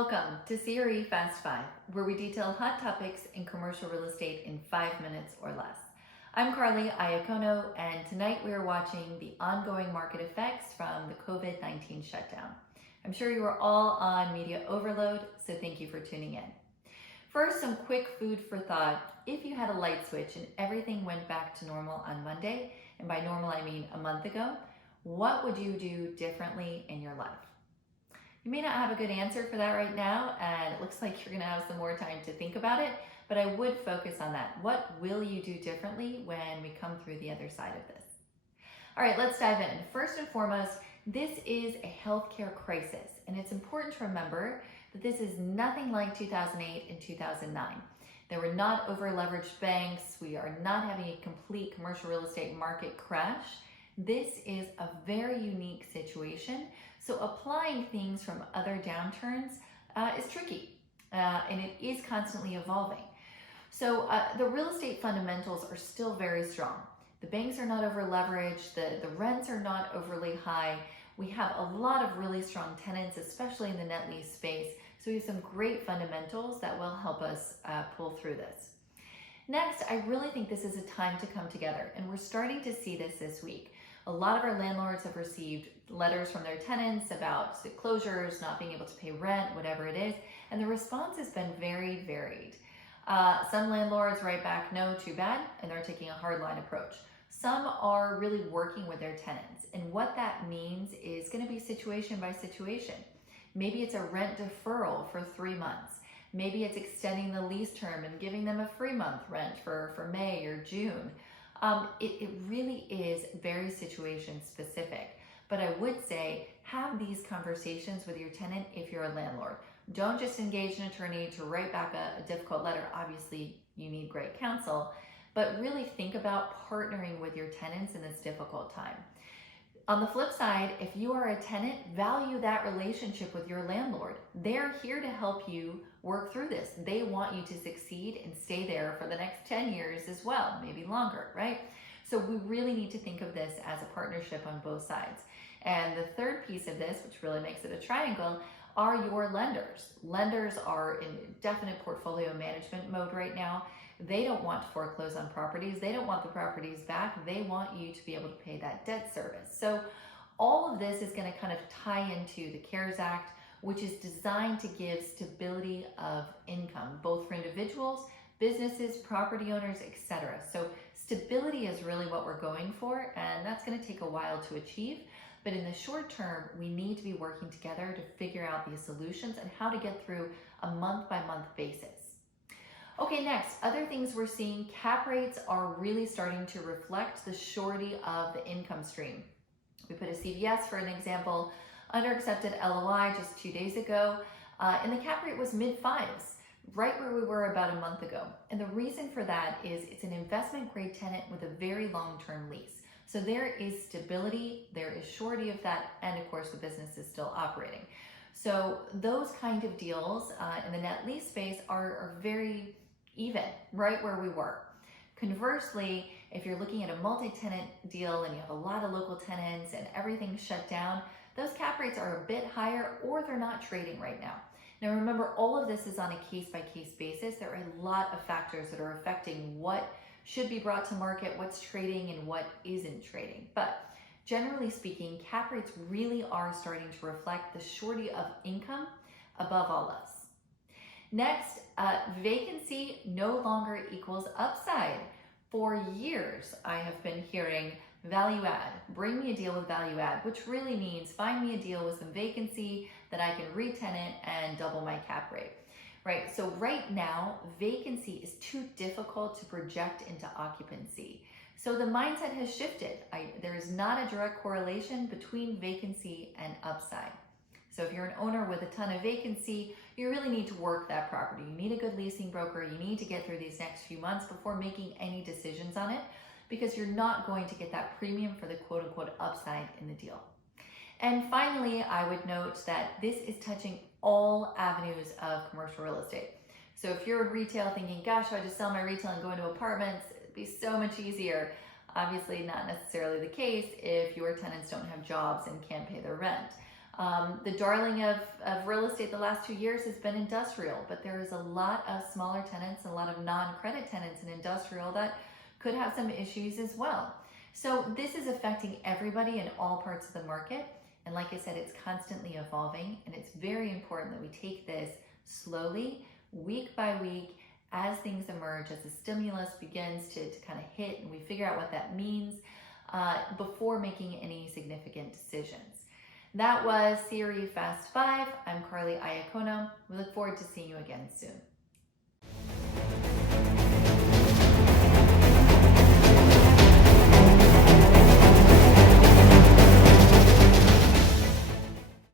Welcome to CRE Fast Five, where we detail hot topics in commercial real estate in 5 minutes or less. I'm Carly Iacono, and tonight we are watching the ongoing market effects from the COVID-19 shutdown. I'm sure you are all on media overload, so thank you for tuning in. First, some quick food for thought. If you had a light switch and everything went back to normal on Monday, and by normal I mean a month ago, what would you do differently in your life? You may not have a good answer for that right now, and it looks like you're going to have some more time to think about it, but I would focus on that. What will you do differently when we come through the other side of this? All right, let's dive in. First and foremost, this is a healthcare crisis, and it's important to remember that this is nothing like 2008 and 2009. There were not over-leveraged banks. We are not having a complete commercial real estate market crash. This is a very unique situation. So applying things from other downturns is tricky, and it is constantly evolving. So the real estate fundamentals are still very strong. The banks are not over leveraged, the rents are not overly high. We have a lot of really strong tenants, especially in the net lease space. So we have some great fundamentals that will help us pull through this. Next, I really think this is a time to come together, and we're starting to see this week. A lot of our landlords have received letters from their tenants about closures, not being able to pay rent, whatever it is, and the response has been very varied. Some landlords write back, no, too bad, and they're taking a hardline approach. Some are really working with their tenants, and what that means is going to be situation by situation. Maybe it's a rent deferral for 3 months. Maybe it's extending the lease term and giving them a free month rent for May or June. It really is very situation specific, but I would say have these conversations with your tenant if you're a landlord. Don't just engage an attorney to write back a difficult letter. Obviously, you need great counsel, but really think about partnering with your tenants in this difficult time. On the flip side, if you are a tenant, value that relationship with your landlord. They're here to help you work through this. They want you to succeed and stay there for the next 10 years as well, maybe longer, right? So we really need to think of this as a partnership on both sides. And the third piece of this, which really makes it a triangle, are your lenders. Lenders are in definite portfolio management mode right now. They don't want to foreclose on properties. They don't want the properties back. They want you to be able to pay that debt service. So all of this is going to kind of tie into the CARES Act, which is designed to give stability of income, both for individuals, businesses, property owners, etc. So stability is really what we're going for, and that's going to take a while to achieve. But in the short term, we need to be working together to figure out these solutions and how to get through a month-by-month basis. Okay, next, other things we're seeing, cap rates are really starting to reflect the surety of the income stream. We put a CVS, for an example, under accepted LOI just 2 days ago, and the cap rate was mid-fives, right where we were about a month ago. And the reason for that is it's an investment grade tenant with a very long-term lease. So there is stability, there is surety of that, and of course the business is still operating. So those kind of deals in the net lease space are very even, right where we were. Conversely, if you're looking at a multi-tenant deal and you have a lot of local tenants and everything's shut down, those cap rates are a bit higher or they're not trading right now. Now remember, all of this is on a case-by-case basis. There are a lot of factors that are affecting what should be brought to market, what's trading and what isn't trading. But generally speaking, cap rates really are starting to reflect the surety of income above all else. Next, vacancy no longer equals upside. For years, I have been hearing value add, bring me a deal with value add, which really means find me a deal with some vacancy that I can re-tenant and double my cap rate, right? So right now, vacancy is too difficult to project into occupancy. So the mindset has shifted. There is not a direct correlation between vacancy and upside. So if you're an owner with a ton of vacancy, you really need to work that property. You need a good leasing broker. You need to get through these next few months before making any decisions on it, because you're not going to get that premium for the quote unquote upside in the deal. And finally, I would note that this is touching all avenues of commercial real estate. So if you're in retail thinking, gosh, I just sell my retail and go into apartments, it'd be so much easier. Obviously not necessarily the case if your tenants don't have jobs and can't pay their rent. The darling of real estate the last 2 years has been industrial, but there is a lot of smaller tenants, a lot of non-credit tenants in industrial that could have some issues as well. So this is affecting everybody in all parts of the market. And like I said, it's constantly evolving, and it's very important that we take this slowly, week by week, as things emerge, as the stimulus begins to kind of hit and we figure out what that means before making any significant decisions. That was CRE Fast Five. I'm Carly Iacono. We look forward to seeing you again soon.